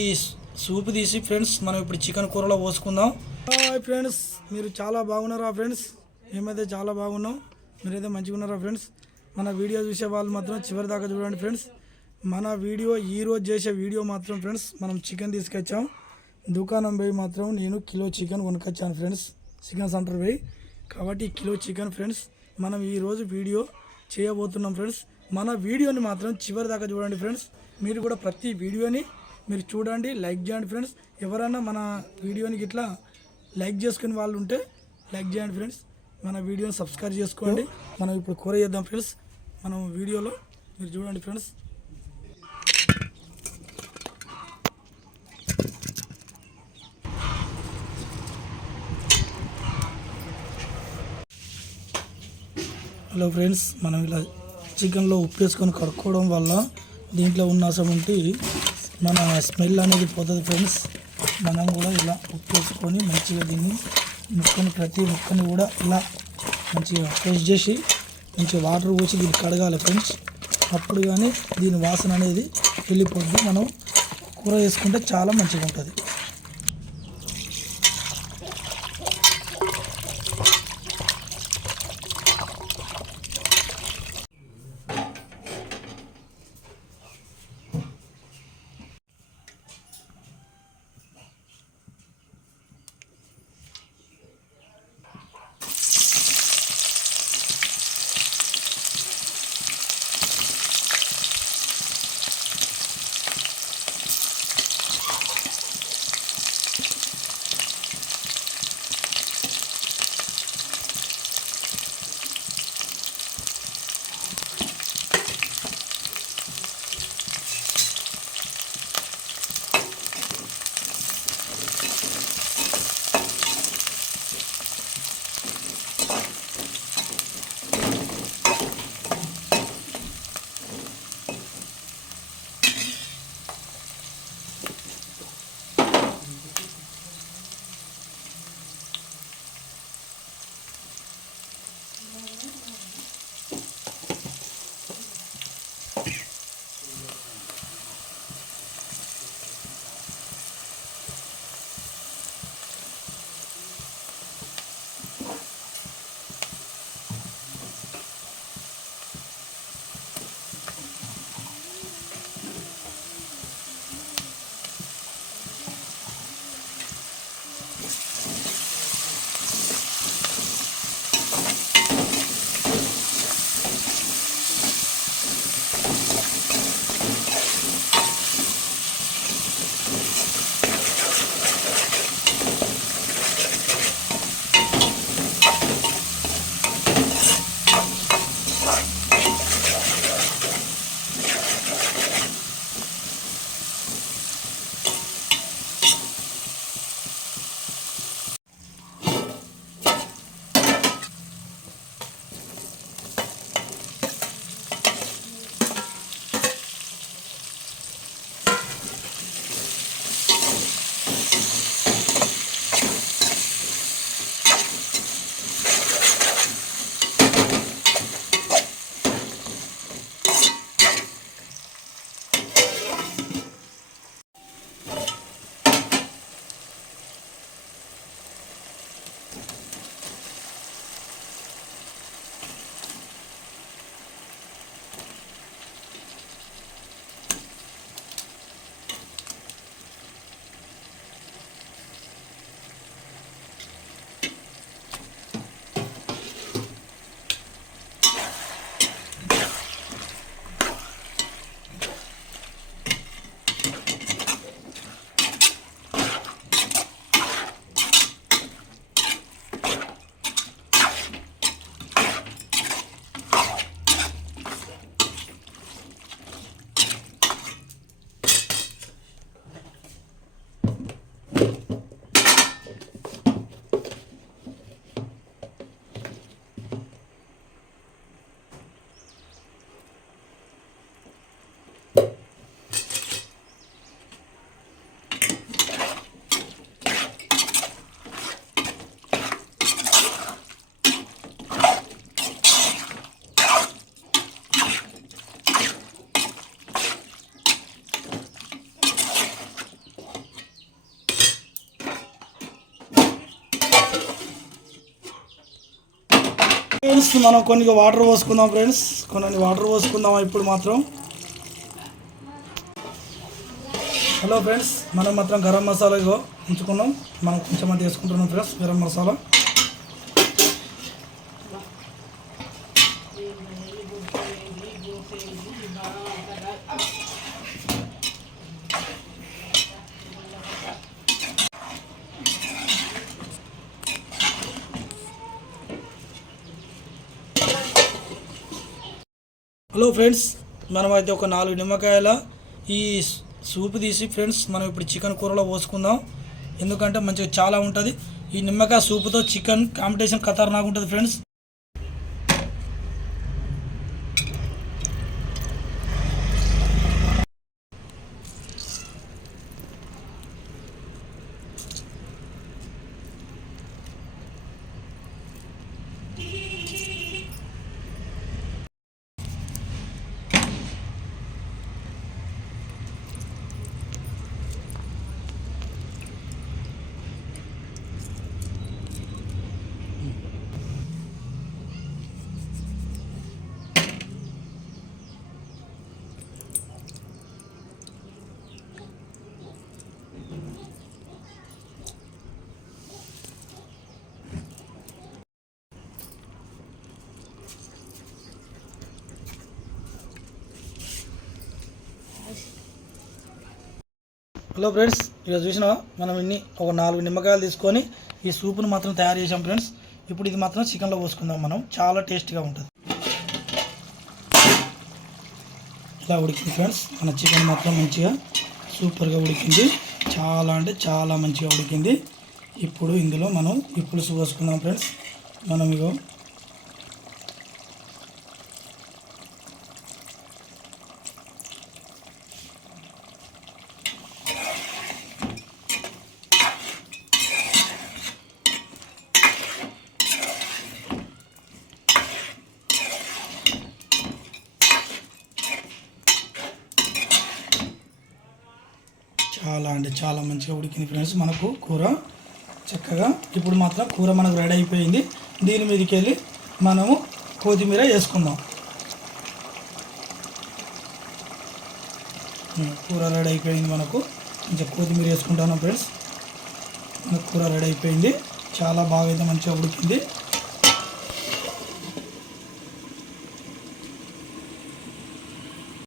ఈ సూప్ తీసి ఫ్రెండ్స్ మనం ఇప్పుడు చికెన్ కూరలో పోసుకుందాం. హాయ్ ఫ్రెండ్స్, మీరు చాలా బాగున్నారా ఫ్రెండ్స్? మేమైతే చాలా బాగున్నాం. మీరైతే మంచిగా ఉన్నారా ఫ్రెండ్స్? మన వీడియో చూసే వాళ్ళు మాత్రం చివరి దాకా చూడండి ఫ్రెండ్స్. మన వీడియో ఈరోజు చేసే వీడియో మాత్రం ఫ్రెండ్స్ మనం చికెన్ తీసుకొచ్చాం. దుకాణం పోయి మాత్రం నేను కిలో చికెన్ కొనుక్కొచ్చాను ఫ్రెండ్స్, చికెన్ సెంటర్ పోయి. కాబట్టి కిలో చికెన్ ఫ్రెండ్స్ మనం ఈరోజు వీడియో చేయబోతున్నాం ఫ్రెండ్స్. మన వీడియోని మాత్రం చివరి దాకా చూడండి ఫ్రెండ్స్. మీరు కూడా ప్రతి వీడియోని మీరు చూడండి, లైక్ చేయండి ఫ్రెండ్స్. ఎవరైనా మన వీడియోని ఇట్లా లైక్ చేసుకునే వాళ్ళు ఉంటే లైక్ చేయండి ఫ్రెండ్స్. మన వీడియోని సబ్స్క్రైబ్ చేసుకోండి. మనం ఇప్పుడు కూర చేద్దాం ఫ్రెండ్స్. మనం వీడియోలో మీరు చూడండి ఫ్రెండ్స్. హలో ఫ్రెండ్స్, మనం ఇలా చికెన్లో ఉప్పు వేసుకొని కడుక్కోవడం వల్ల దీంట్లో ఉన్న అసమంటి మన స్మెల్ అనేది పోతుంది ఫ్రెండ్స్. మనం కూడా ఇలా ఉప్పు వేసుకొని మంచిగా దీన్ని ప్రతి ముక్కని కూడా ఇలా మంచిగా ఫ్రెష్ చేసి మంచిగా వాటర్ పోసి దీన్ని కడగాలి ఫ్రెండ్స్. అప్పుడు కానీ దీని వాసన అనేది వెళ్ళిపోద్ది. మనం కూర వేసుకుంటే చాలా మంచిగా ఉంటుంది. ఫ్రెండ్స్ మనం కొన్ని వాటర్ పోసుకుందాం ఫ్రెండ్స్, కొన్ని వాటర్ పోసుకుందాం ఇప్పుడు మాత్రం. హలో ఫ్రెండ్స్, మనం మాత్రం గరం మసాలా ఇగో ఉంచుకున్నాం, మనం కొంచెం మంది వేసుకుంటున్నాం ఫ్రెండ్స్ గరం మసాలా. హలో ఫ్రెండ్స్, మనం అయితే ఒక 4 నిమ్మకాయల ఈ సూప్ తీసి ఫ్రెండ్స్ మనం ఇప్పుడు చికెన్ కూరలో పోసుకుందాం. ఎందుకంటే మంచిగా చాలా ఉంటుంది ఈ నిమ్మకాయ సూపుతో. చికెన్ కాంపిటీషన్ ఖతర్నాక్ ఉంటుంది ఫ్రెండ్స్. హలో ఫ్రెండ్స్, ఇక చూసినా మనం ఒక 4 నిమ్మకాయలు తీసుకొని ఈ సూప్ను మాత్రం తయారు చేసాం ఫ్రెండ్స్. ఇప్పుడు ఇది మాత్రం చికెన్లో పోసుకుందాం మనం, చాలా టేస్ట్గా ఉంటుంది. ఇలా ఉడికింది ఫ్రెండ్స్, మన చికెన్ మాత్రం మంచిగా సూపర్గా ఉడికింది, చాలా అంటే చాలా మంచిగా ఉడికింది. ఇప్పుడు ఇందులో మనం ఈ పులుసు పోసుకుందాం ఫ్రెండ్స్. మనం ఇగో చాలా అంటే చాలా మంచిగా ఉడికింది ఫ్రెండ్స్ మనకు కూర చక్కగా. ఇప్పుడు మాత్రం కూర మనకు రెడీ అయిపోయింది. దీని మీదకి వెళ్ళి మనము కొత్తిమీర వేసుకుందాం. కూర రెడీ అయిపోయింది మనకు. కొంచెం కొత్తిమీర వేసుకుంటాను ఫ్రెండ్స్. మనకు కూర రెడీ అయిపోయింది, చాలా బాగా అయితే మంచిగా ఉడికింది.